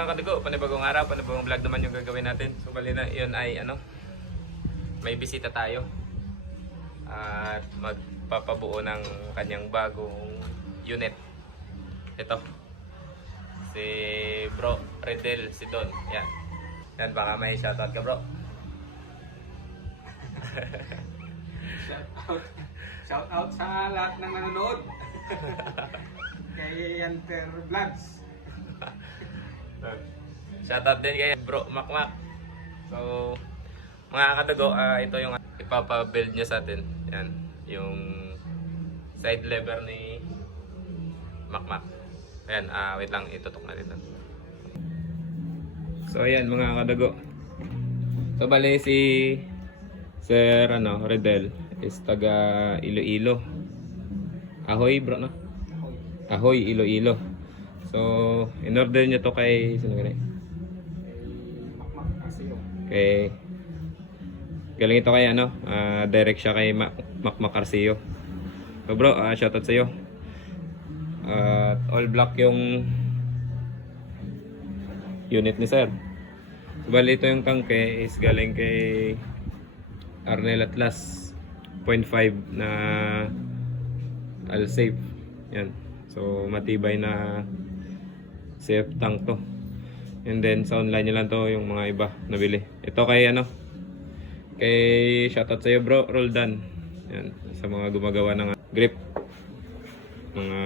mga kadigo, panibagong araw, panibagong vlog naman yung gagawin natin. So bali na yun ay may bisita tayo. At magpapabuo ng kanyang bagong unit. Ito. Si Bro Redel, si Don. Yan. Yan, baka may shoutout ka, bro. Shout out sa lahat ng nanonood. Kay Yanter Vlogs. Shoutout din kay Bro Makmak. So, mga katago, ito yung ipapabuild niya sa atin. Yan, yung side lever ni Makmak. Ayan, wait lang, itutok na dito. So, ayan mga katago. So, bali si Sir Redel is taga Iloilo. Ahoy bro, no? Ahoy, Iloilo. So, in-order niya to kay sino ganun? Makmak Asio. Kay galing ito kay direct siya kay Makmak Arceo. So bro, shoutout sa iyo. All black yung unit ni sir. So, bali ito yung tangke is galing kay Arnel Atlas 0.5 na Alsafe. Yan. So matibay na safe tank to. And then sa online nyo lang to yung mga iba nabili. Ito kay kay shoutout sa iyo bro, Roldan. Yan, sa mga gumagawa ng grip. Mga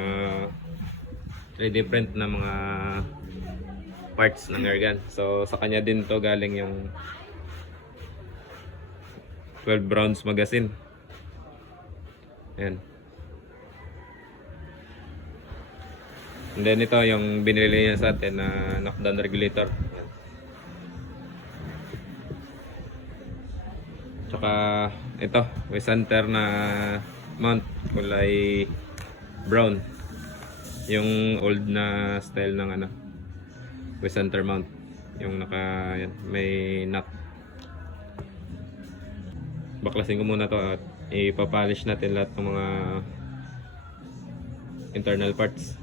3D print na mga parts ng airgun. So sa kanya din to galing yung 12 rounds magazine. Yan. And then ito yung binili niya sa atin na knockdown regulator. Yan. Tsaka ito, may center na mount kulay brown. Yung old na style ng may center mount. Yung yan, may nut. Baklasin ko muna to at ipapolish natin lahat ng mga internal parts.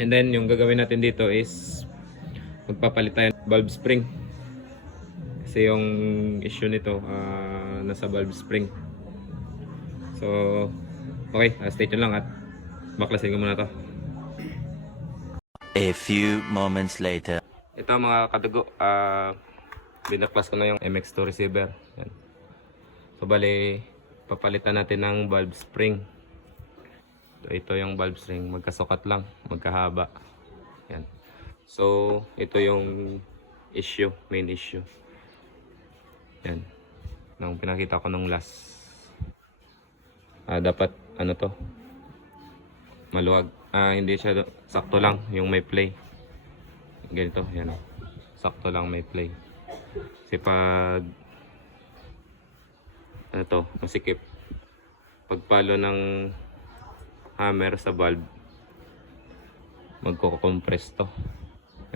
And then yung gagawin natin dito is magpapalit tayo ng valve spring. Kasi yung issue nito nasa valve spring. So okay, stay tuned lang at baklasin ko muna to. A few moments later. Ito mga kadugo, binaklas ko na yung MX2 receiver. Yan. So bali, papalitan natin ng valve spring. Ito yung valve spring, magkasukat lang, magkahaba. Yan. So ito yung issue, main issue. Yan. Nang pinakita ko nung last. Dapat to? Maluwag. Hindi siya sakto lang yung may play. Ganito, yan. Sakto lang may play. Kasi pag masikip. Pagpalo ng hammer sa valve, magko-compress to.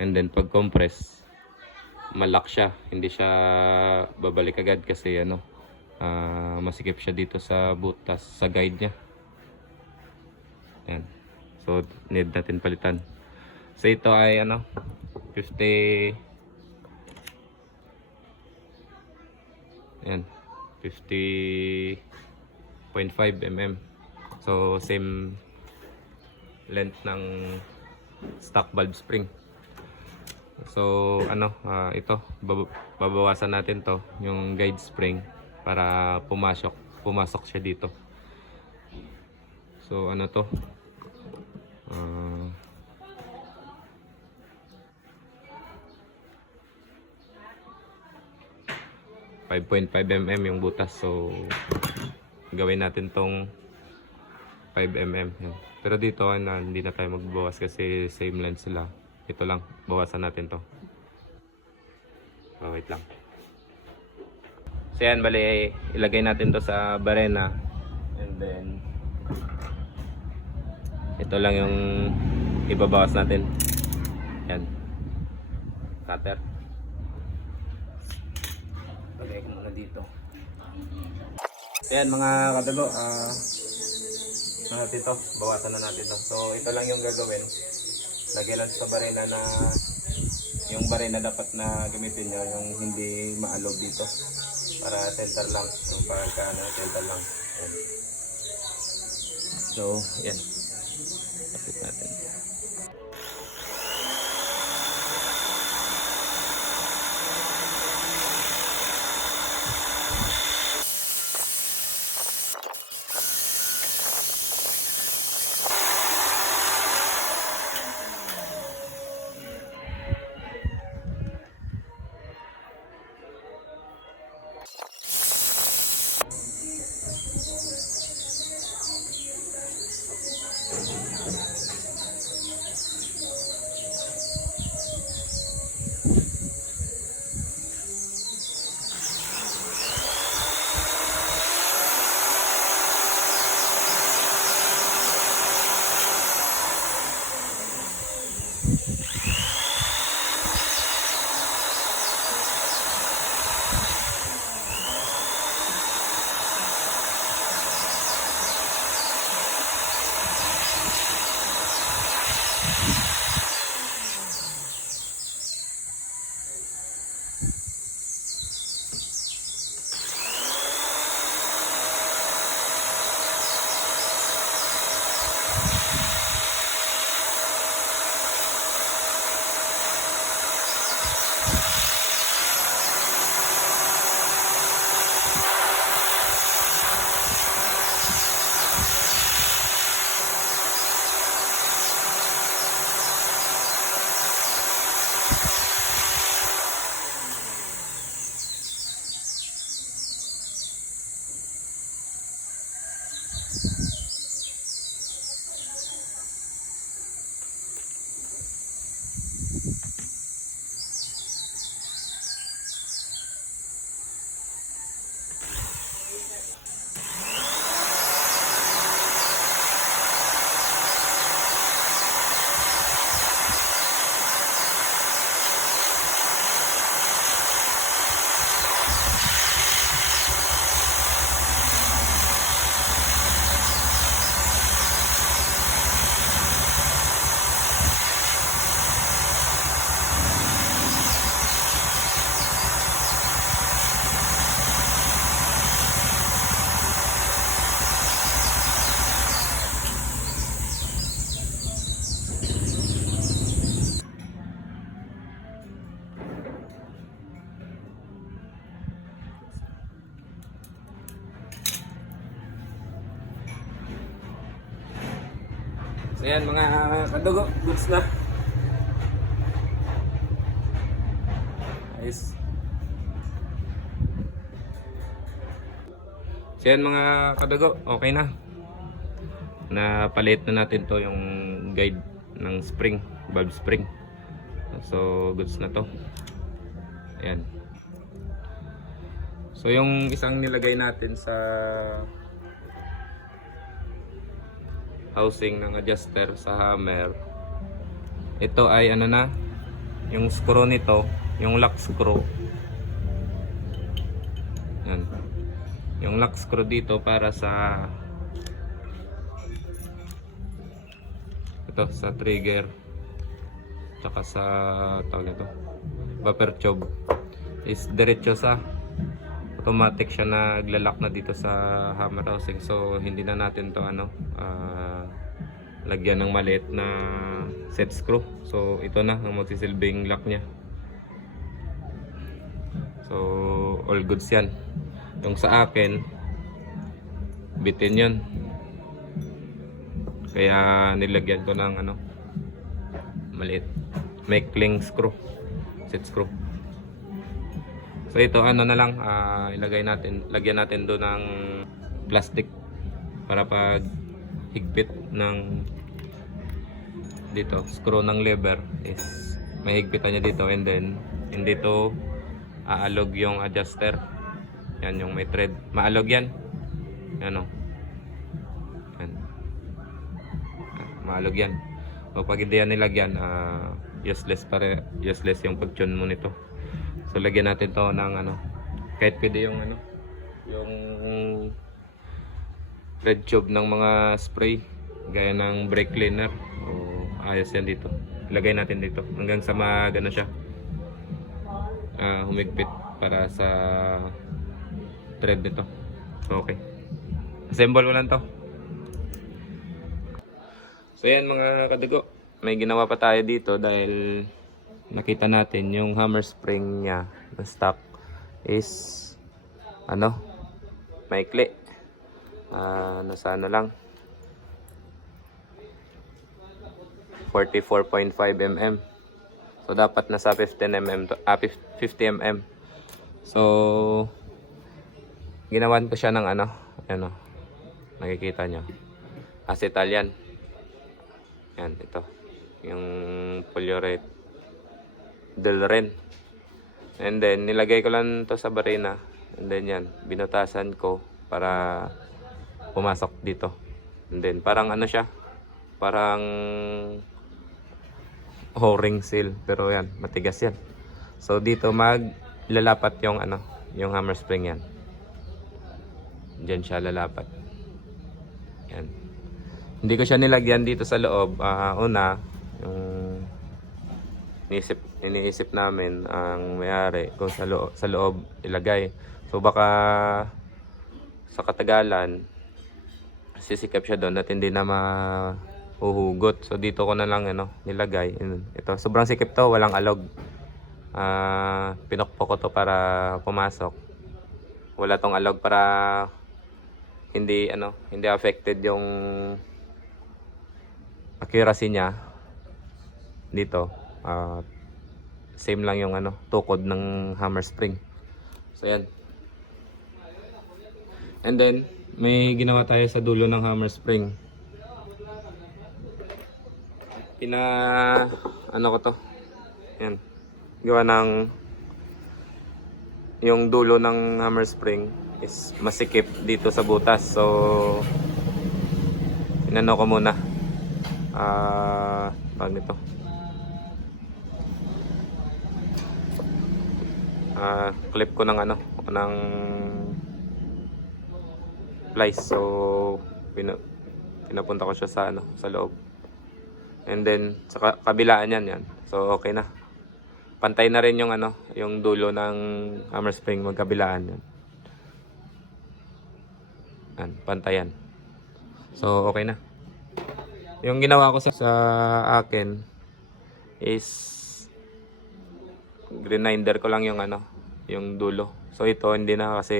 And then pag compress, malak siya, hindi siya babalik agad kasi masikip siya dito sa butas, sa guide niya. Yan. So need natin palitan. So ito ay 50 yan, 50.5 mm. So same length ng stock valve spring. So ito babawasan natin to yung guide spring para pumasok siya dito. So to 5.5 mm yung butas. So gawin natin tong 5 mm. Yan. Pero dito hindi na tayo magbawas kasi same length sila. Ito lang, bawasan natin to. Wait lang. So yan, bali ilagay natin to sa barena. And then ito lang yung ibabawas natin. Yan. Cutter. Lagay ko muna dito. Ayan mga kadago, natin to, bawasan na natin to. So ito lang yung gagawin. lagyan lang sa barena na yung barena dapat na gamitin nyo, yung hindi maalog dito. Para center lang, yung pagka center lang. Ayan. So, yan. Kapit natin. So yan mga kadugo, goods na. Ayos. So yan mga kadugo, okay na. Napalit na natin to yung guide ng spring, valve spring. So goods na to. Ayan. So yung isang nilagay natin sa housing ng adjuster sa hammer, ito ay ano na, yung screw nito, yung lock screw. Yan. Yung lock screw dito para sa ito, sa trigger tsaka sa tawag nito, buffer tube, is diretso sa automatic siya na naglalak na dito sa hammer housing. So hindi na natin to ano, lagyan ng maliit na set screw. So ito na ang magsisilbing lock nya. So all goods yan. Yung sa akin bitin yun, kaya nilagyan ko ng ano, maliit Mecling screw, set screw. So ito ano na lang, ilagay natin, lagyan natin doon ng plastic para pag higpit ng dito screw ng lever is may higpitan niya dito, and then hindi to aalog yung adjuster. Yan yung may thread, maalog yan. Yan o, yan. Maalog yan. So pag hindi yan nilagyan, useless yung pag-tune mo nito. So lagyan natin to ng ano, kahit pwede yung ano, yung red tube ng mga spray gaya ng brake cleaner, o ayos yan dito. ilagay natin dito hanggang sa magano siya. Humigpit para sa thread nito. Okay. Assemble ko lang to. So yan mga kadugo, may ginawa pa tayo dito dahil nakita natin yung hammer spring niya na stock is maikli. Nasa lang 44.5 mm. So dapat nasa 15 mm to, 50 mm. So ginawan ko siya ng nakikita nyo, acetal yan. Yan, ito yung polyurethane Delrin. And then nilagay ko lang to sa barina, and then yan binutasan ko para pumasok dito. And then parang siya, parang o-ring seal, pero yan matigas yan. So dito maglalapat yung yung hammer spring yan. Diyan siya lalapat. Yan. Hindi ko siya nilagyan dito sa loob. Una, yung iniisip namin ang may-ari kung sa loob ilagay. So baka sa katagalan sisikap siya doon at hindi na mahuhugot. So dito ko na lang nilagay. Ito, sobrang sikip to, walang alog. Pinokpok ko to para pumasok. Wala tong alog para hindi affected yung accuracy niya dito. Same lang yung tukod ng hammer spring. So yan. And then may ginawa tayo sa dulo ng hammer spring. Ko to. Yan. Gawa ng yung dulo ng hammer spring is masikip dito sa butas. So ko muna. Pag nito. Clip ko ng ng plies. So pinapunta ko siya sa loob. And then sa kabilaan yan. So okay na. Pantay na rin yung yung dulo ng hammer spring, magkabilaan yan. Pantayan. So okay na. Yung ginawa ko sa akin is grinder ko lang yung yung dulo. So ito hindi na kasi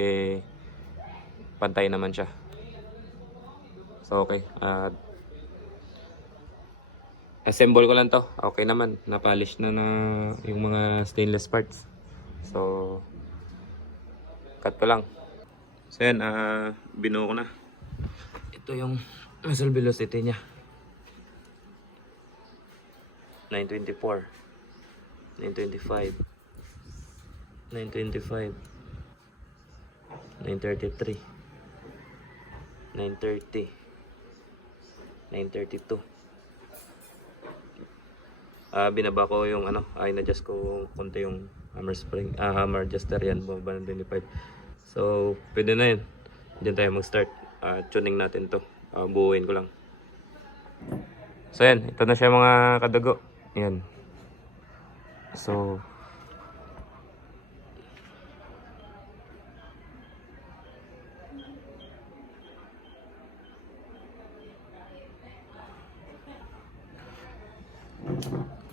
pantay naman siya. So okay. Assemble ko lang to. Okay naman. Napolish na yung mga stainless parts. So cut ko lang. So yan, binuo ko na. Ito yung muzzle velocity niya. 924, 925, 925, 933, 930, 932. Binaba ko yung in-adjust ko konti yung hammer spring, hammer adjuster yan, baba ng 25. So pwede na yun. Diyan tayo mag-start. Tuning natin to. Buuin ko lang. So yan, ito na siya mga kadugo. Yan. So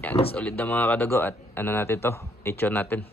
yan, solid na mga kadugo. At natin to, i-tune natin.